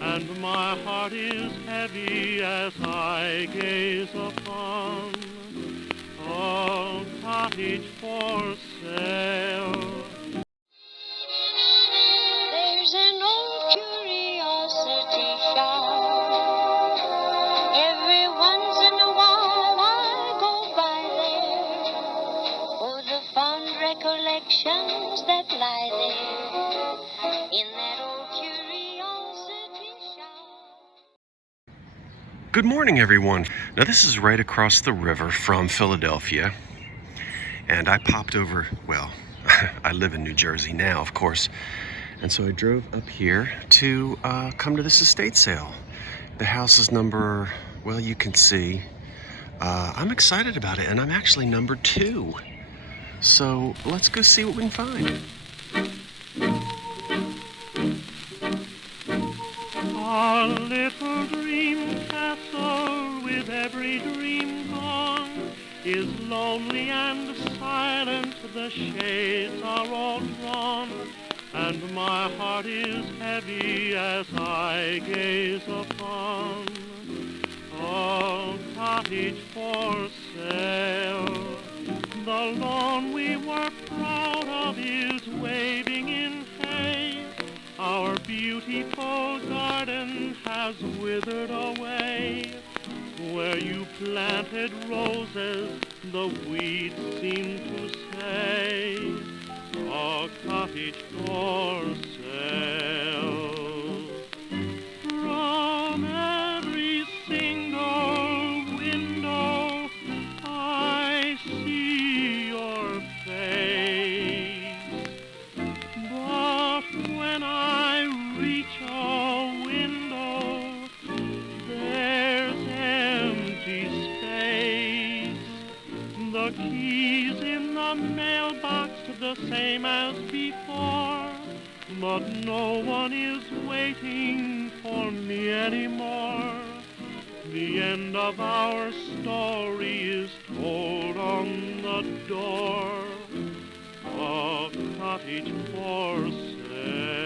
and my heart is heavy as I gaze upon a cottage for sale. There's an old curiosity shop. Every once in a while I go by there for the fond recollections that lie there in that old curiosity shop. Good morning, everyone. Now, this is right across the river from Philadelphia, and I popped over, well, I live in New Jersey now, of course, and so I drove up here to come to this estate sale. The house is number, well, you can see. I'm excited about it, and I'm actually number 2. So let's go see what we can find. A little dream castle with every dream gone is lonely and silent, the shades are all drawn, and my heart is heavy as I gaze upon a cottage for sale. The lawn we were proud of is waving in haze. Our beautiful garden has withered away. Where you planted roses, the weeds seem to say, a cottage for sale. From every single window, I see your face. But when I reach a window, there's empty space. The keys in the mailbox the same as before, but no one is waiting for me anymore. The end of our story is told on the door, a cottage for sale.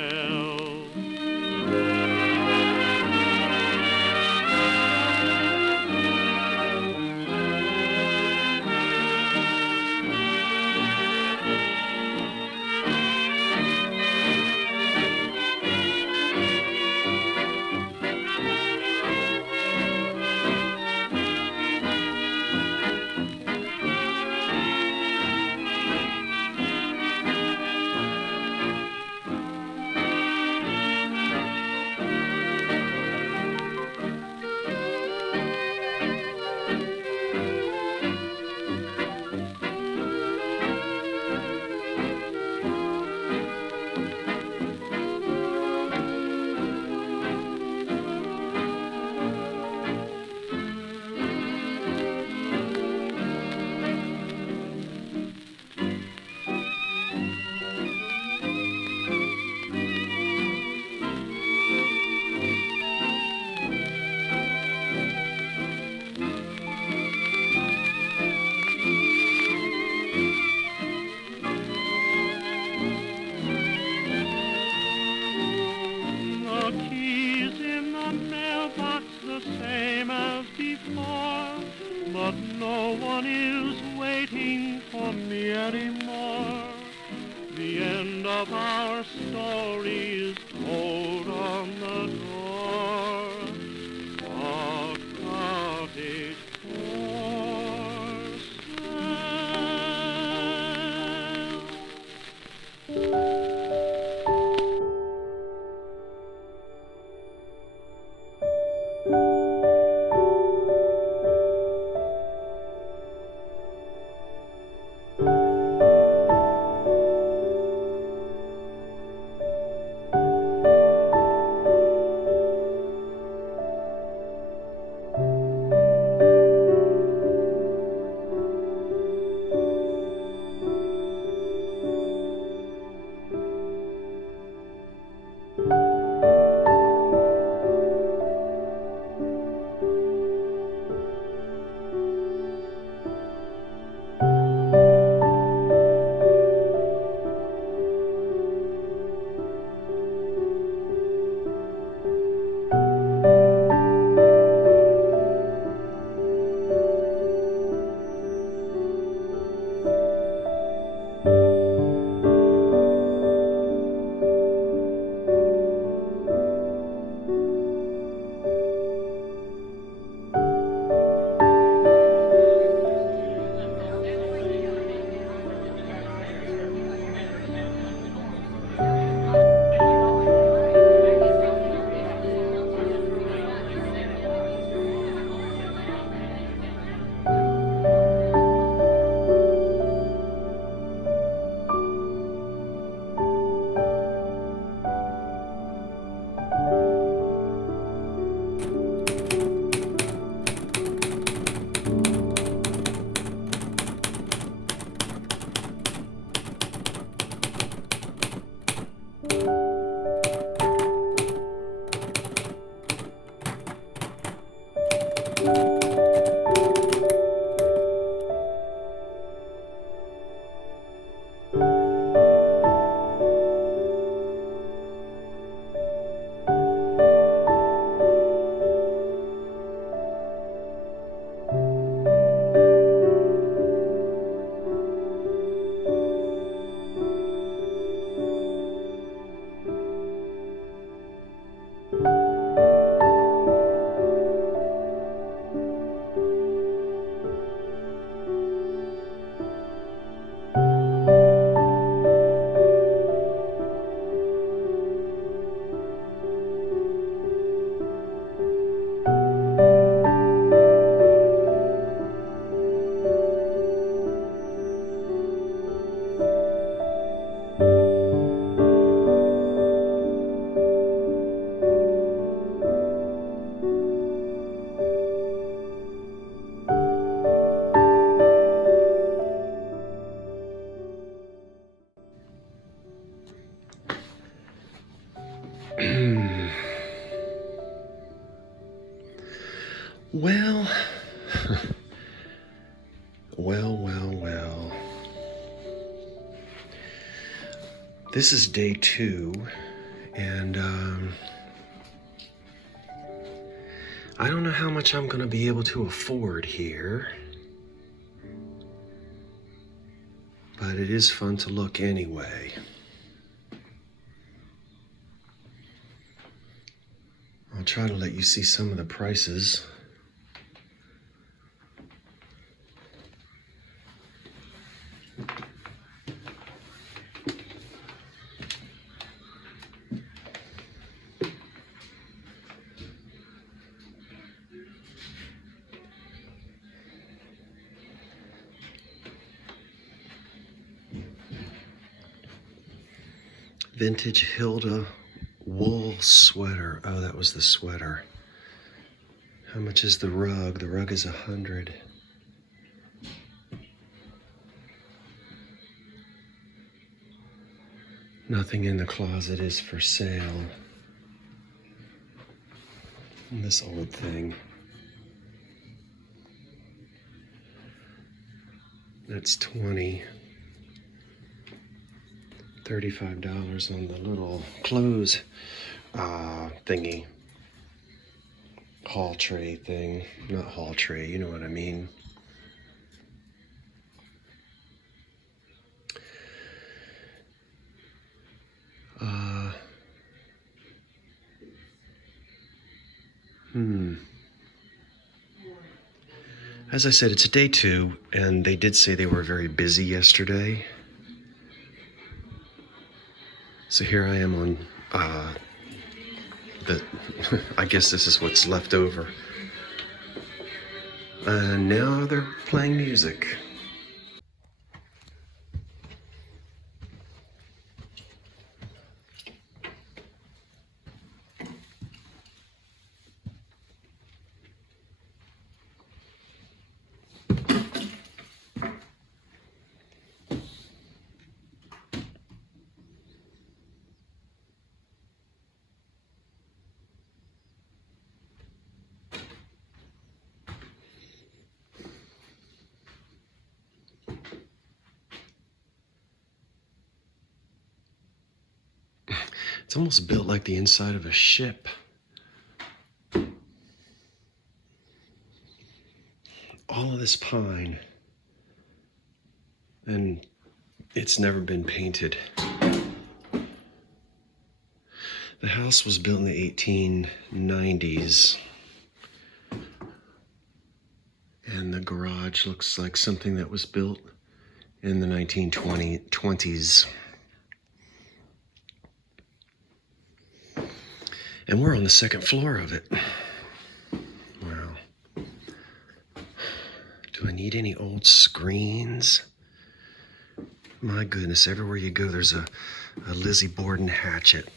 The keys in the mailbox the same as before, but no one is waiting for me anymore. The end of our story is told on the door, a cottage for sale. Well, well. This is day 2, and I don't know how much I'm gonna be able to afford here, but it is fun to look anyway. I'll try to let you see some of the prices. Vintage Hilda wool sweater. Oh, that was the sweater. How much is the rug? The rug is $100. Nothing in the closet is for sale. And this old thing. That's $20. $35 on the little clothes thingy. Haul tray thing. Not haul tray, you know what I mean. As I said, it's a day 2, and they did say they were very busy yesterday. So here I am on I guess this is what's left over. And now they're playing music. It's almost built like the inside of a ship. All of this pine, and it's never been painted. The house was built in the 1890s, and the garage looks like something that was built in the 1920s. And we're on the second floor of it. Wow. Do I need any old screens? My goodness, everywhere you go, there's a Lizzie Borden hatchet.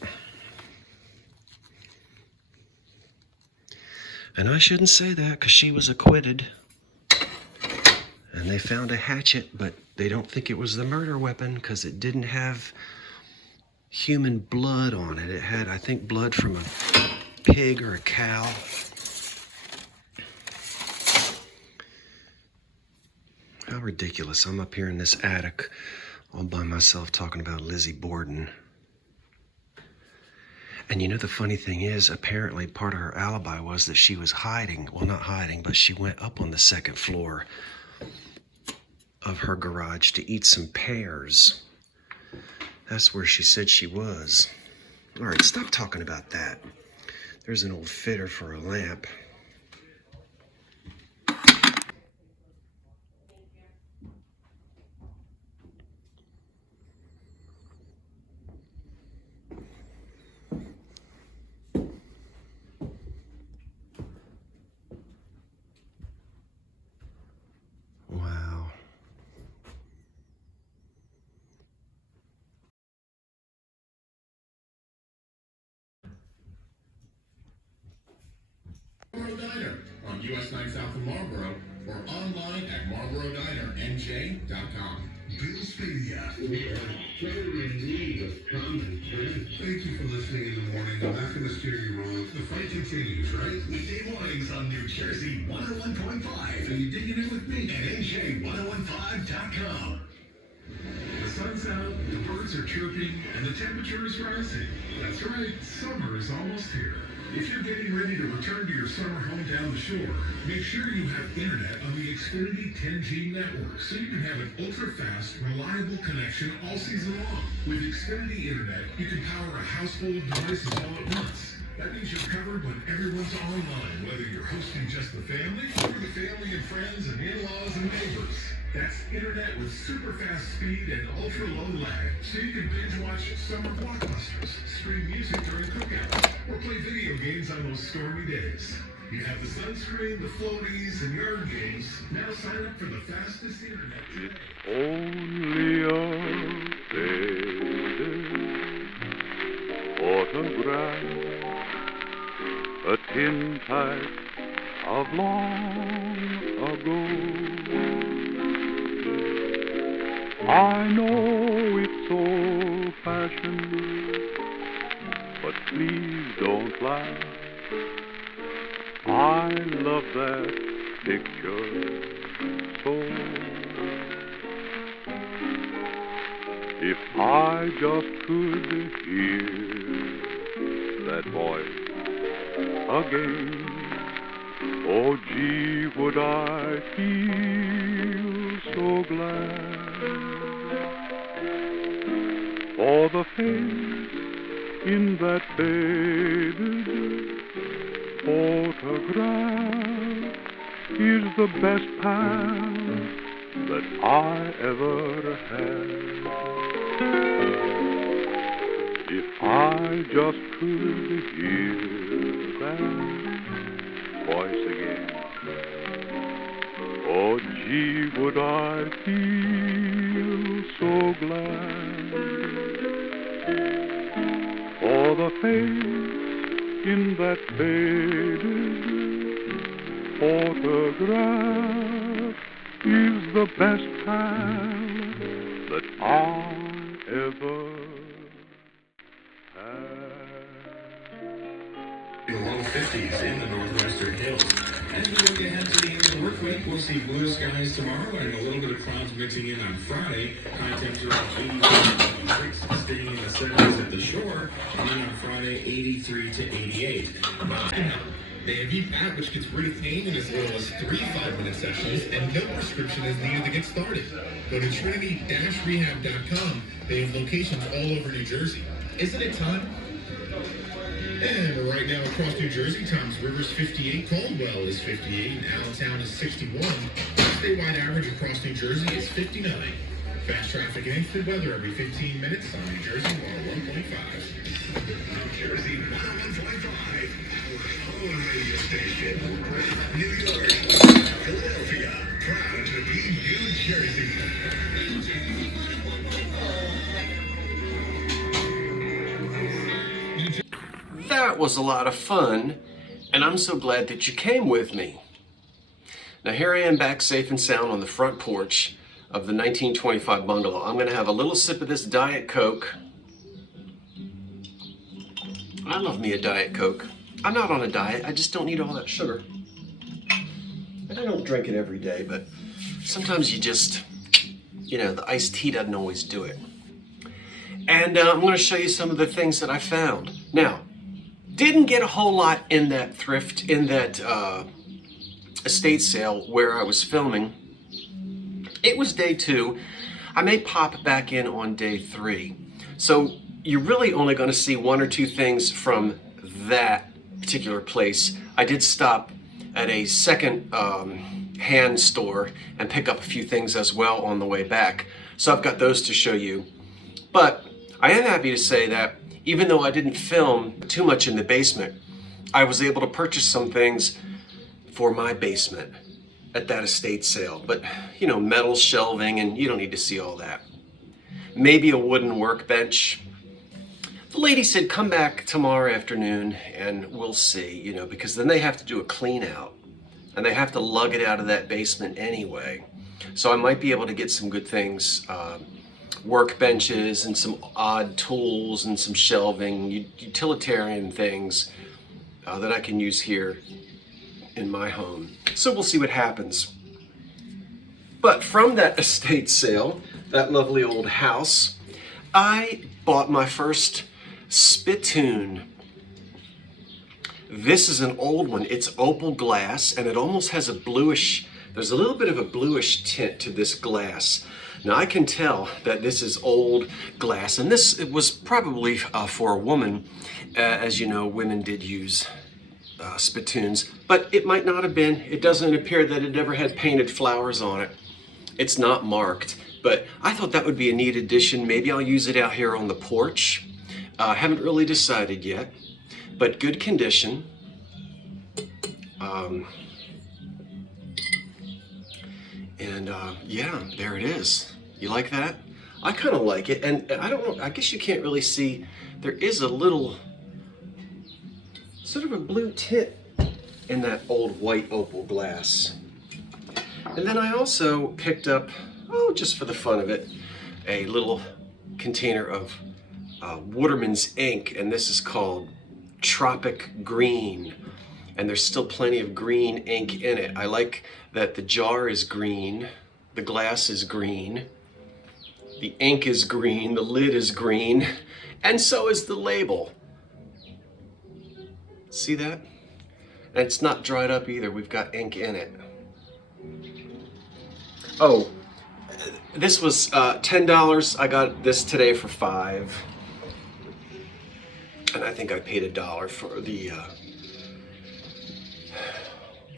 And I shouldn't say that, because she was acquitted. And they found a hatchet, but they don't think it was the murder weapon, because it didn't have human blood on it. It had, I think, blood from a pig or a cow. How ridiculous. I'm up here in this attic all by myself talking about Lizzie Borden. And you know, the funny thing is, apparently part of her alibi was that she was hiding. Well, not hiding, but she went up on the second floor of her garage to eat some pears. That's where she said she was. All right, stop talking about that. There's an old fitter for a lamp. Wow. Diner on US 9 South in Marlboro or online at marlborodinernj.com. Bill's Media. We are so in need of common sense. Thank you for listening in the morning. I'm not going to steer you wrong. The fight continues, right? Weekday mornings on New Jersey 101.5. Are you digging it with me? And NJ1015.com. The sun's out, the birds are chirping, and the temperature is rising. That's right, summer is almost here. If you're getting ready to return to your summer home down the shore, make sure you have internet on the Xfinity 10G network so you can have an ultra-fast, reliable connection all season long. With Xfinity Internet, you can power a house full of devices all at once. That means you're covered when everyone's online, whether you're hosting just the family or the family and friends and in-laws and neighbors. That's internet with super fast speed and ultra low lag, so you can binge watch summer blockbusters, stream music during cookouts, or play video games on those stormy days. You have the sunscreen, the floaties, and yard games. Now sign up for the fastest internet today. Only a faded photograph, a tintype of long ago. I know it's old-fashioned, but please don't laugh. I love that picture so. If I just could hear that voice again, oh gee, would I feel so glad. For the face in that faded photograph is the best pal that I ever had. If I just could hear that voice again, oh gee, would I feel so glad. For the face in that faded photograph is the best pal that I ever had. The low 50s in the northwestern hills. As we look ahead to the end of the work week, we'll see blue skies tomorrow and a little bit of clouds mixing in on Friday. High temperature of 86, staying in the 70s at the shore, and then on Friday, 83 to 88. They have EPAT, which gets retained in as little as 3 5-minute sessions, and no prescription is needed to get started. Go to trinity-rehab.com. They have locations all over New Jersey. Isn't it time? And right now across New Jersey, Toms River's 58, Caldwell is 58, and Allentown is 61. Statewide average across New Jersey is 59. Fast traffic and instant weather every 15 minutes on New Jersey 101.5. New Jersey 101.5, our own radio station. New York, Philadelphia, proud to be New Jersey. That was a lot of fun, and I'm so glad that you came with me. Now here I am back safe and sound on the front porch of the 1925 bungalow. I'm going to have a little sip of this Diet Coke. I love me a Diet Coke. I'm not on a diet, I just don't need all that sugar. And I don't drink it every day, but sometimes you just, the iced tea doesn't always do it. And I'm going to show you some of the things that I found. Now, didn't get a whole lot in that estate sale where I was filming. It was day 2. I may pop back in on day 3. So you're really only going to see 1 or 2 things from that particular place. I did stop at a second hand store and pick up a few things as well on the way back. So I've got those to show you. But I am happy to say that even though I didn't film too much in the basement, I was able to purchase some things for my basement at that estate sale. But, metal shelving, and you don't need to see all that. Maybe a wooden workbench. The lady said, come back tomorrow afternoon and we'll see, because then they have to do a clean out and they have to lug it out of that basement anyway. So I might be able to get some good things, workbenches and some odd tools and some shelving, utilitarian things that I can use here in my home. So we'll see what happens. But from that estate sale, that lovely old house, I bought my first spittoon. This is an old one. It's opal glass, and it almost has a bluish, there's a little bit of a bluish tint to this glass. Now I can tell that this is old glass, and this it was probably for a woman. As you know, women did use spittoons, but it might not have been. It doesn't appear that it ever had painted flowers on it. It's not marked, but I thought that would be a neat addition. Maybe I'll use it out here on the porch. Haven't really decided yet, but good condition. Yeah, there it is. You like that? I kind of like it, and I don't know, I guess you can't really see, there is a little, sort of a blue tint in that old white opal glass. And then I also picked up, just for the fun of it, a little container of Waterman's ink, and this is called Tropic Green. And there's still plenty of green ink in it. I like that the jar is green, the glass is green, the ink is green, the lid is green, and so is the label. See that? And it's not dried up either. We've got ink in it. Oh, this was $10. I got this today for $5. And I think I paid $1 for the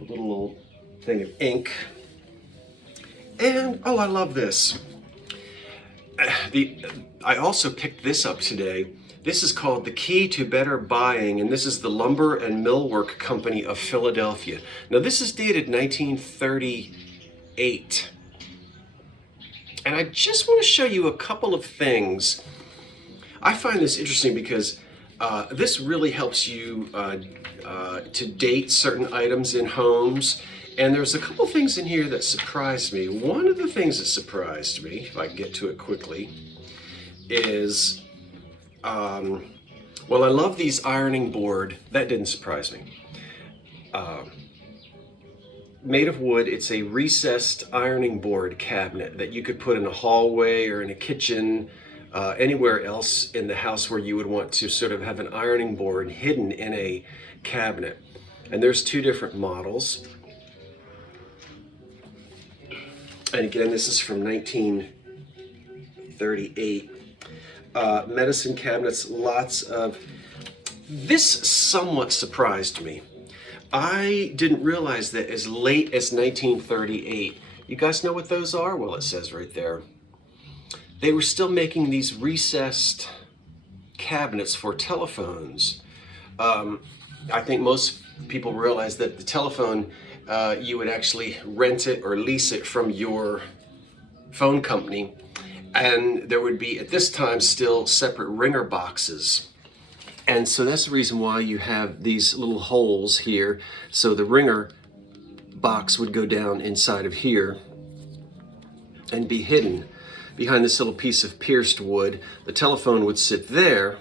little old thing of ink. And I love this. I also picked this up today. This is called The Key to Better Buying, and this is the Lumber and Millwork Company of Philadelphia. Now this is dated 1938. And I just want to show you a couple of things. I find this interesting because this really helps you to date certain items in homes. And there's a couple things in here that surprised me. One of the things that surprised me, if I can get to it quickly, is, well, I love these ironing board. That didn't surprise me. Made of wood, it's a recessed ironing board cabinet that you could put in a hallway or in a kitchen, anywhere else in the house where you would want to sort of have an ironing board hidden in a cabinet. And there's two different models. And again, this is from 1938. Medicine cabinets, lots of... This somewhat surprised me. I didn't realize that as late as 1938. You guys know what those are? Well, it says right there. They were still making these recessed cabinets for telephones. I think most people realize that the telephone, you would actually rent it or lease it from your phone company. And there would be, at this time, still separate ringer boxes. And so that's the reason why you have these little holes here. So the ringer box would go down inside of here and be hidden behind this little piece of pierced wood. The telephone would sit there.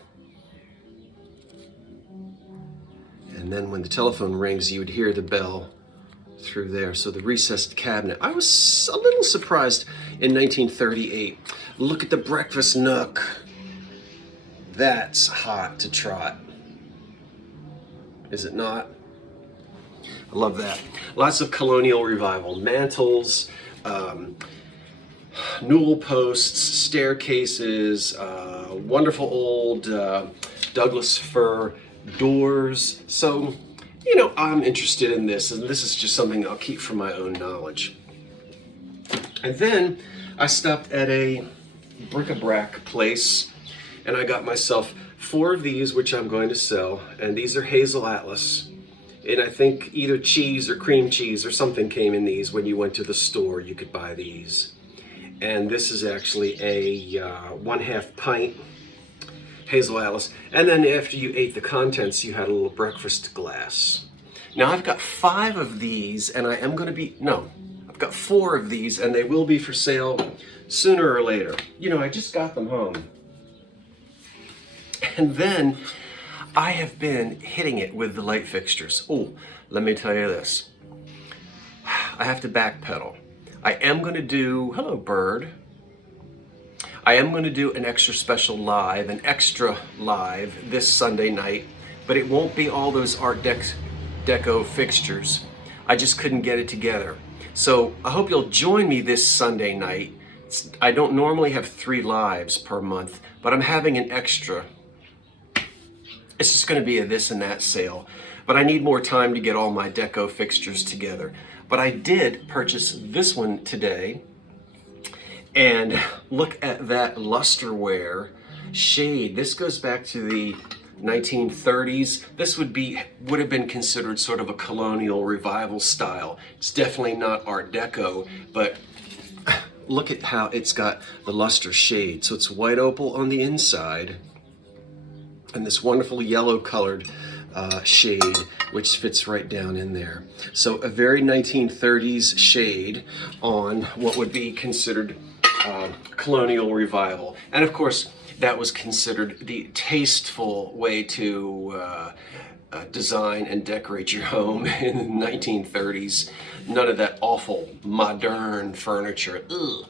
And then when the telephone rings, you would hear the bell through there. So the recessed cabinet. I was a little surprised in 1938. Look at the breakfast nook. That's hot to trot. Is it not? I love that. Lots of colonial revival. Mantles, newel posts, staircases, wonderful old Douglas fir doors. So, you know, I'm interested in this, and this is just something I'll keep for my own knowledge. And then I stopped at a bric-a-brac place, and I got myself 4 of these, which I'm going to sell, and these are Hazel Atlas. And I think either cheese or cream cheese or something came in these. When you went to the store, you could buy these. And this is actually a 1/2 pint Hazel Atlas. And then after you ate the contents, you had a little breakfast glass. Now I've got 5 of these, and I am going to be, no, I've got 4 of these, and they will be for sale sooner or later. You know, I just got them home. And then I have been hitting it with the light fixtures. Oh, let me tell you this. I have to backpedal. I am going to do, hello bird. I am going to do an extra special live, an extra live this Sunday night, but it won't be all those Art Deco fixtures. I just couldn't get it together. So I hope you'll join me this Sunday night. I don't normally have 3 lives per month, but I'm having an extra. It's just going to be a this and that sale, but I need more time to get all my deco fixtures together. But I did purchase this one today, and look at that lusterware shade. This goes back to the 1930s. This would have been considered sort of a colonial revival style. It's definitely not Art Deco, but look at how it's got the luster shade. So it's white opal on the inside, and this wonderful yellow colored shade, which fits right down in there. So a very 1930s shade on what would be considered colonial revival. And of course, that was considered the tasteful way to design and decorate your home in the 1930s. None of that awful modern furniture. Ugh.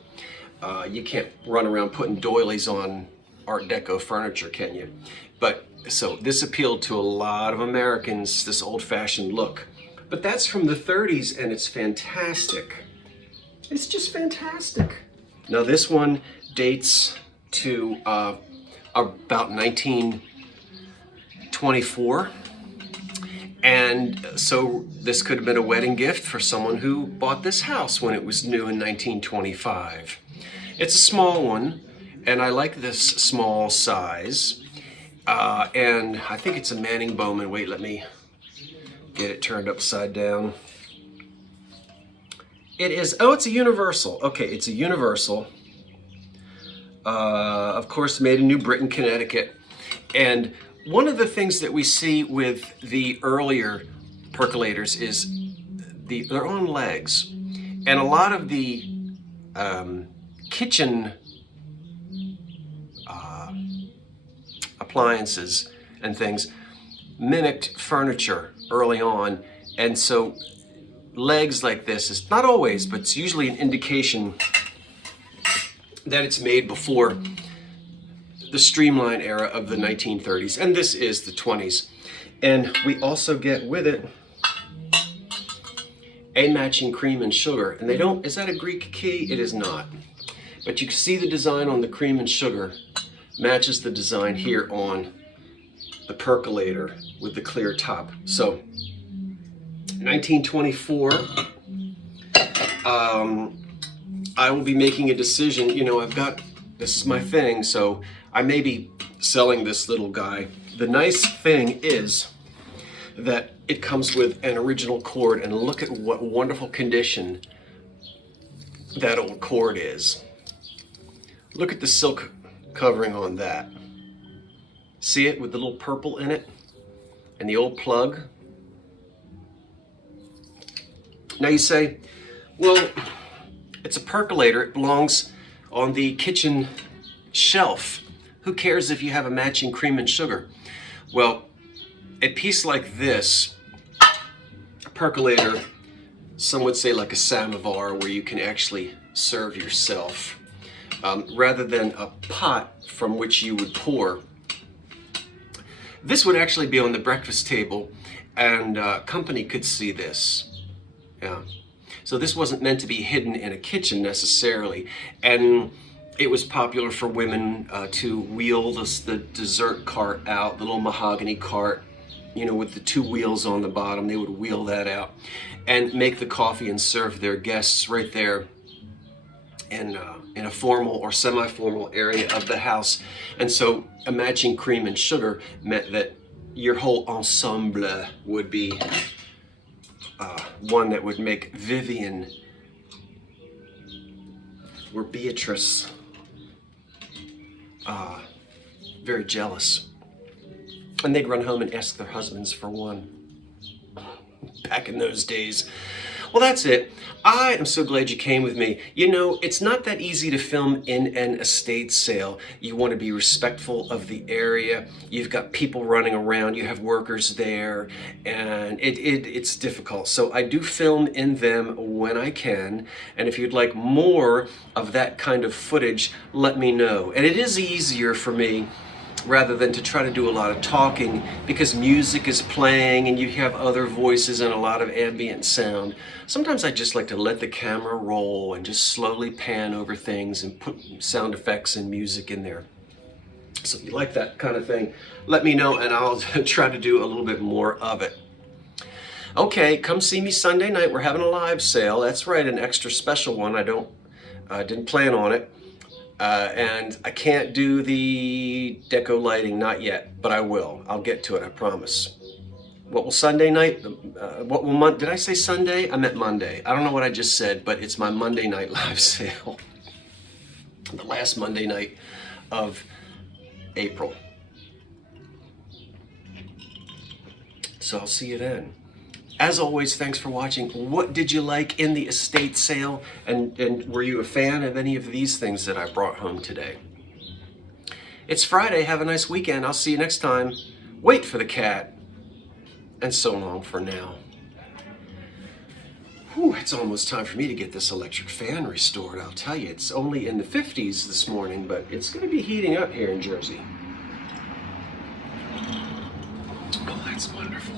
You can't run around putting doilies on Art Deco furniture, can you? But so this appealed to a lot of Americans, this old-fashioned look. But that's from the 30s, and it's fantastic. It's just fantastic. Now this one dates to about 1924. And so this could have been a wedding gift for someone who bought this house when it was new in 1925. It's a small one, and I like this small size. And I think it's a Manning Bowman. Wait, let me get it turned upside down. It is, oh, it's a Universal. Okay, it's a Universal. Of course, made in New Britain, Connecticut. And one of the things that we see with the earlier percolators is they're on legs. And a lot of the kitchen appliances and things mimicked furniture early on, and so legs like this is not always, but it's usually an indication that it's made before the streamline era of the 1930s, and this is the 20s. And we also get with it a matching cream and sugar, and they don't, is that a Greek key? It is not, but you can see the design on the cream and sugar matches the design here on the percolator with the clear top. So 1924, I will be making a decision. You know, this is my thing, so I may be selling this little guy. The nice thing is that it comes with an original cord, and look at what wonderful condition that old cord is. Look at the silk covering on that. See it with the little purple in it and the old plug? Now you say, well, it's a percolator. It belongs on the kitchen shelf. Who cares if you have a matching cream and sugar? Well, a piece like this, a percolator, some would say like a samovar where you can actually serve yourself. Rather than a pot from which you would pour. This would actually be on the breakfast table, and company could see this. Yeah. So this wasn't meant to be hidden in a kitchen necessarily, and it was popular for women to wheel the dessert cart out, the little mahogany cart, you know, with the 2 wheels on the bottom. They would wheel that out and make the coffee and serve their guests right there in a formal or semi-formal area of the house. And so a matching cream and sugar meant that your whole ensemble would be one that would make Vivian or Beatrice very jealous. And they'd run home and ask their husbands for one. back in those days. Well, that's it. I am so glad you came with me. You know, it's not that easy to film in an estate sale. You want to be respectful of the area. You've got people running around. You have workers there, and it's difficult. So I do film in them when I can. And if you'd like more of that kind of footage, let me know. And it is easier for me rather than to try to do a lot of talking, because music is playing and you have other voices and a lot of ambient sound. Sometimes I just like to let the camera roll and just slowly pan over things and put sound effects and music in there. So if you like that kind of thing, let me know and I'll try to do a little bit more of it. Okay, come see me Sunday night. We're having a live sale. That's right, an extra special one. I didn't plan on it. And I can't do the deco lighting, not yet, but I will. I'll get to it, I promise. What will Sunday night, did I say Sunday? I meant Monday. I don't know what I just said, but it's my Monday night live sale. The last Monday night of April. So I'll see you then. As always, thanks for watching. What did you like in the estate sale? And were you a fan of any of these things that I brought home today? It's Friday. Have a nice weekend. I'll see you next time. Wait for the cat. And so long for now. Whew, it's almost time for me to get this electric fan restored. I'll tell you, it's only in the 50s this morning, but it's going to be heating up here in Jersey. Oh, that's wonderful.